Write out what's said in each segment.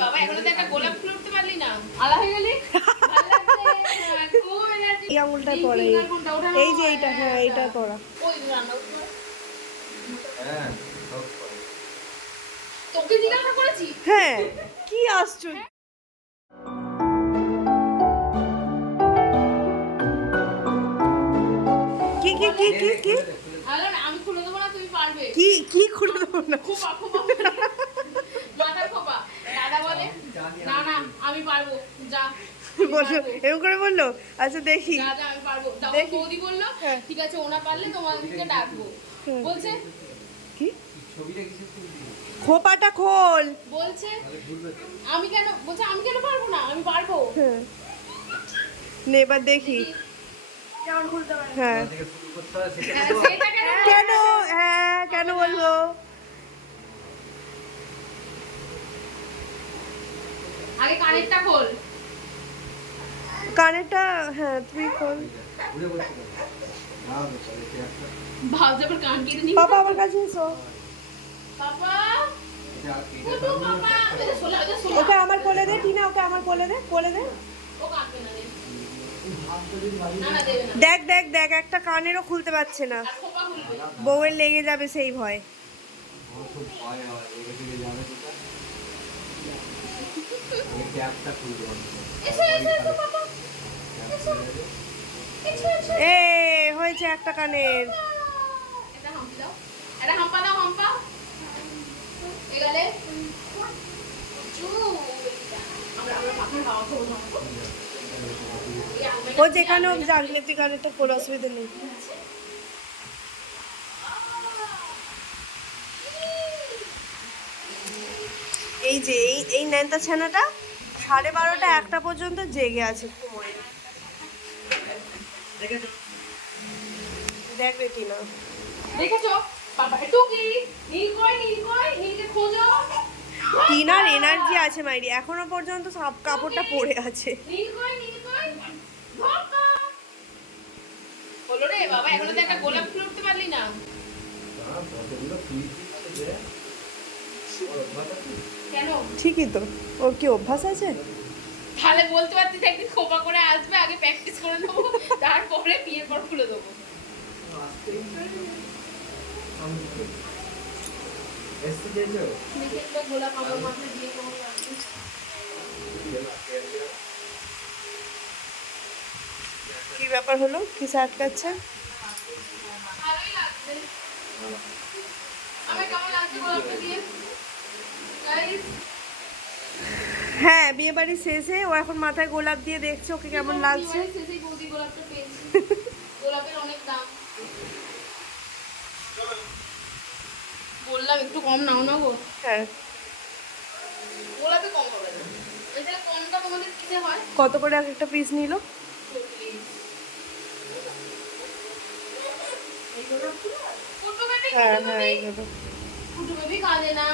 বাবা এখনো তো একটা গোলাপ ফুল উঠতে পারলি না, আলা হয়ে গেলি। ভালো লাগছে, খুব এনার্জি। এই আঙুলটা পড়ে, এই যে এইটা, হ্যাঁ এইটা পড়া। ওই রান্না করতে হ্যাঁ তোকে জিজ্ঞাসা করেছি। হ্যাঁ কি আশ্চর্য। কি কি কি কি কি আমি খুলে দেবো না, তুমি পারবে। কি কি খুলে দেবো না? খোপা খোপা মাথার খোপা। দাদা বলে না না আমি পারবো, যা বললো এরকম করে বললো, আচ্ছা দেখি। যা যা আমি পারবো। তখন দেখি। বৌদি বললো হ্যাঁ। ঠিক আছে ওনা পারলে তোমাদেরকে ডাকবো। হুম। বলছে কি ছবিটা কিছু তুলবি খোপাটা খোল। বলছে তাহলে ঘুরবে তো। আমি কেন, বলছে আমি কেন পারবো না, আমি পারবো। হ্যাঁ নে এবার দেখি। হ্যাঁ কোথা থেকে শুরু করতে হয় সেটা হ্যাঁ, বলবো? সেটা কেন কেন, হ্যাঁ কেন বলবো? আগে কানেরটা খোল। কানেরটা, হ্যাঁ তুই খোল। ঘুরে বসে গেল। না চলে কি একটা ভাব যাবার কান কেটে নি। পাপা আমার কাছে এসো। পাপা এটা কুটু পাপা, এটা সোলা, এটা সোলা। ওকে আমার কোলে দে টিনা, ওকে আমার কোলে দে, কোলে দে। ও কাঁদবে না রে। না না দেবে না। দেখ দেখ দেখ একটা কানেরও খুলতে পারছে না। আর খোপা খুলবে। বউয়ের লেগে যাবে সেই ভয়। আমার খুব ভয় হয় ওকে থেকে যাবে কোথা এই ক্যাপটা খুলবে এসো এসো এসো পাপা। এসো এসো। এ হয়েছে একটা কানের। এটা হাম্পি দাও। এটা হাম্পা দাও, হাম্পা। এগালে। আমরা পাখার হাওয়া খাবো না। ও যেখানে হোক জানলে তুই কানেরটা কোনো অসুবিধা নেই। এই যে এই ন্যান্তা ছানাটা 12:30টা 1টা পর্যন্ত জেগে আছে ঘুমোয়। দেখ বেটি না দেখেছো পাপা টুকি নীলকে খোঁজো। টিনার এনার্জি আছে মাইরি, এখনো পর্যন্ত সব কাপড়টা পরে আছে। নীল কই ধোকা। বলো রে বাবা এখনো তো একটা গোলাপ ফুল উঠতে পারলি না। হ্যাঁ কতগুলো তুলছি তাহলে যে ওর কথা কি কেন? ঠিকই তো, ওর কি অভ্যাস আছে? তাহলে বলতে পারতিস একদিন খোপা করে আসবে, আগে প্র্যাকটিস করে দেবো, তারপরে বিয়ের পর খুলে দেবো। এসে যেছো একটা গোলাপ আমার মাথায় দিয়ে কেমন লাগছে? কি ব্যাপার হলো, কি আটকাচ্ছে? ভালোই লাগছে। আমার কেমন লাগছে গোলাপটা দিয়ে? গাইস হ্যাঁ বিয়ে বাড়ি শেষে ও এখন মাথায় গোলাপ দিয়ে দেখছে ওকে কেমন লাগছে। শেষেই বৌদি গোলাপটা পেয়েছি। গোলাপের অনেক দাম। বললাম একটু কম নাও না গো। হ্যাঁ গোলাপে কম হবে না। এখানে কমটা তোমাদের কিসে হয়? কত করে এক একটা পিস নিল? 40। এই গোলাপগুলো? কুটু বেবি, হ্যাঁ কুটু হ্যাঁ বেবি। এইগুলো। কুটু বেবি কাঁদে না।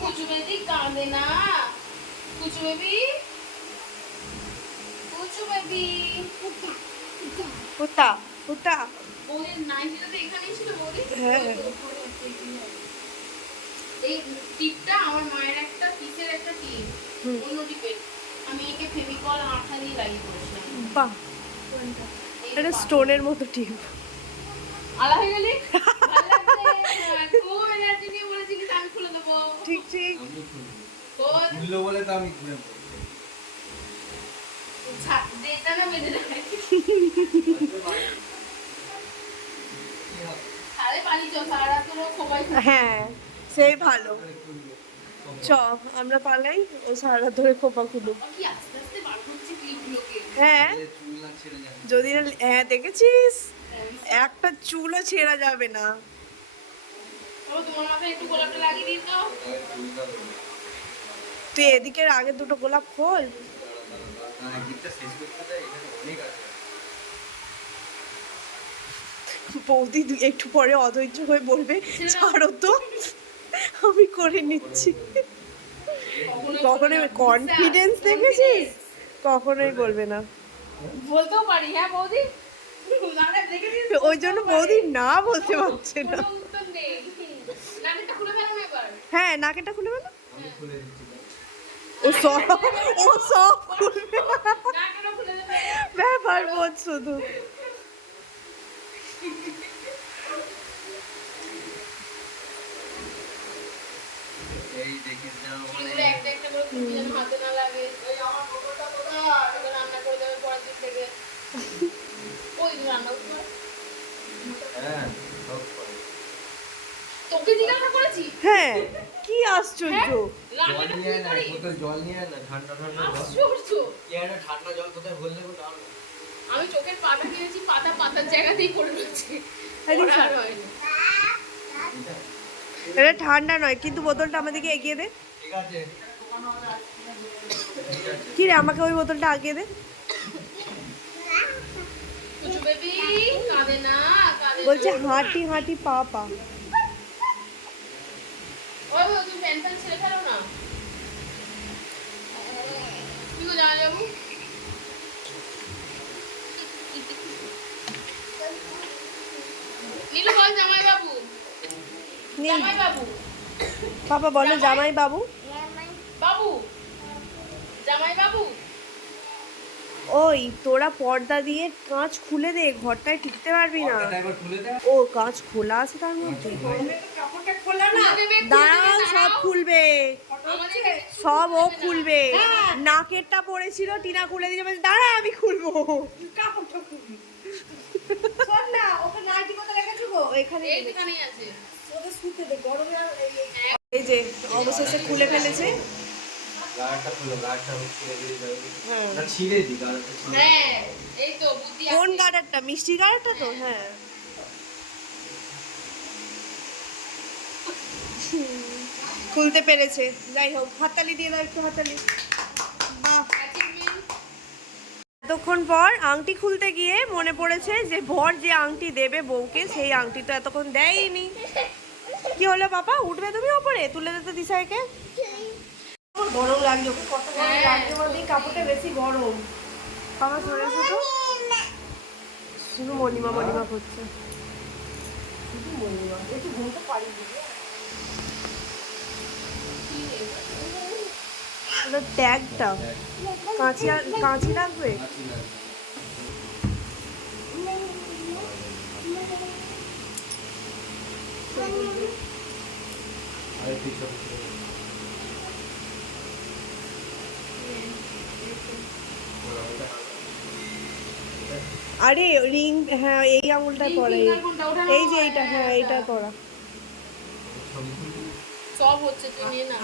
কুচু বেবি কাঁদে না। কুচু বেবি। কুচু বেবি। হুতা হুতা। বৌদির নাইটিটা তো এখানেই ছিল বৌদি। হ্যাঁ। ওই তো উপরে আছে এখানে। এই টিপটা আমার মায়ের একটা পিসের একটা টিপ। অন্য টিপের। আমি একে ফেভিকল আঠা দিয়ে লাগিয়ে করেছিলাম। বাহ, এই এটা পা- স্টোনের মতো টিপ। আলা হয়ে গেলি? ভালো লাগছে। খুব এনার্জি নিয়ে বলেছি কি আমি খুলে দেবো। ঠিক ঠিক। আমি খুলবো খোঁজ। খুললো বলে তো আমি ঘুরে পড়ছি যেটা না বেঁধে দেয়। আরে পানি চো সারা তোর খোপাই হ্যাঁ সেই ভালো। চ আমরা পালাই, ও সারা ধরে খোপা খুলুক। কি আস্তে আস্তে বার করছি ক্লিপগুলোকে। হ্যাঁ চুল না ছেড়ে যাবে যদি না, হ্যাঁ দেখেছিস একটা চুলও ছেঁড়া যাবে না। ও তোমার মাথায় একটু গোলাপটা লাগিয়ে দিন তো। তাহলে চুলটা তুই এদিকের আগে দুটো গোলাপ খোল। না গিটটা শেষ করতে দেয় এখানে অনেক আছে বৌদি একটু পরে অধৈর্য হয়ে বলবে ছাড়ো তো, আমি করে নিচ্ছি। কখনোই কনফিডেন্স দেখেছিস, কখনোই বলবে না। বলতেও পারি হ্যাঁ বৌদি। নানা দেখেছিস ওই জন্য বৌদি না বলতে পারছে না। কোনো উত্তর নেই। নানিটা খুলে ফেলো না এবার। হ্যাঁ নাকেটা খুলে ফেলো। আমি খুলে দিচ্ছি না। ও সব খুলবে না কেন খুলে দেবে? ব্যাপার বোধ শুধু এই দেখে যাও চুলগুলো একটা একটা করে খুলবি যেন হাতে না লাগে। এই আমার বোতলটা কোথায়? তোকে রান্না করে দেবে পরের দিন থেকে। ওই রান্না করতে পারে? হ্যাঁ সব করে। তোকে জিজ্ঞাসা করেছি। হ্যাঁ কি আশ্চর্য জল রান্নাটা নিয়ে তুই আয় না, করিস? বোতল জল নিয়ে আয় না, ঠান্ডা ঠান্ডা জল। আশ্চর্য। কি একটা ঠান্ডা জল কোথায় ভরলে গো দাও না। আমি চোখের পাতা কিনেছি, পাতা পাতার জায়গাতেই পড়ে রয়েছে। আরে ওরা আর হয়নি। এটা ঠান্ডা নয় কিন্তু বোতলটা আমাদেরকে এগিয়ে দে ঠিক আছে ঠিক আছে। কি রে আমাকে ওই বোতলটা আগিয়ে দে কুচু বেবি কাঁদে না, কাঁদে না। বলছে হাঁটি হাঁটি পা পা ওই ওই, তুমি প্যান্ট প্যান্ট ছেড়ে ফেলো না। তুই তো যা যাবো। নীলু বল জামাই বাবু। নীল জামাই বাবু। পাপা বলো জামাই বাবু বাবু। জামাই বাবু। ওই তোরা পর্দা দিয়ে কাঁচ খুলে দে ঘরটায় টিকতে পারবি না পর্দাটা একবার খুলে দে। ও কাঁচ খোলা আছে তার মধ্যে খুলে দেবে, দাঁড়াও সব খুলবে আমাদেরকে সব ও খুলবে নাকেরটা পড়েছিল টিনা খুলে দিয়ে বলছে দাঁড়া আমি খুলবো এখানে এইখানেই আছে। এই যে অবশেষে খুলে ফেলেছে গাড়টা খুলো, গাড়টা আমি ছিঁড়ে দিয়ে যাবো। হ্যাঁ। না ছিঁড়ে দি, গাড়টা ছিঁড়ে দি। হ্যাঁ, এই তো বুদ্ধি কোন আছে। গার্ডারটা মিষ্টি গার্ডারটা তো হ্যাঁ খুলতে পেরেছে যাই হোক হাততালি দিয়ে দাও একটু হাততালি বাহ Achievement। এতক্ষণ পর আংটি খুলতে গিয়ে মনে পড়েছে যে বর যে আংটি দেবে বউকে সেই আংটি তো এতক্ষণ দেয়নি কি হলো বাবা উঠবে তুমি ওপরে তুলে দিতে দিশাইকে গরম লাগছে ওকে কত গরম হ্যাঁ। লাগছে বলতে কাপড়টা বেশি গরম বাবা সরে এসো তো শুধু মণিমা মণিমা করছে শুধু মণিমা একটু ঘুমতে পারি দিদি ওটা ট্যাগটা কাঁচি কাঁচি লাগবে আছি না। আরে পিছনে ছিঁড়ে দে। আরে রিং হ্যাঁ এই আঙুলটায় Ring পরা finger কোনটা? ওটা এই যে নয়, এইটা হ্যাঁ হ্যাঁ, এইটা পরা ছবি তুলবি? সব হচ্ছে তুই নিয়ে না।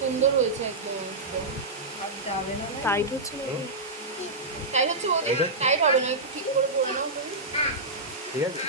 সুন্দর হয়েছে একদম। টাইট হচ্ছে না টাইট হচ্ছে ওদের এটা? টাইট হবে না, একটু ঠিক করে পরে নাও তুমি। ঠিক আছে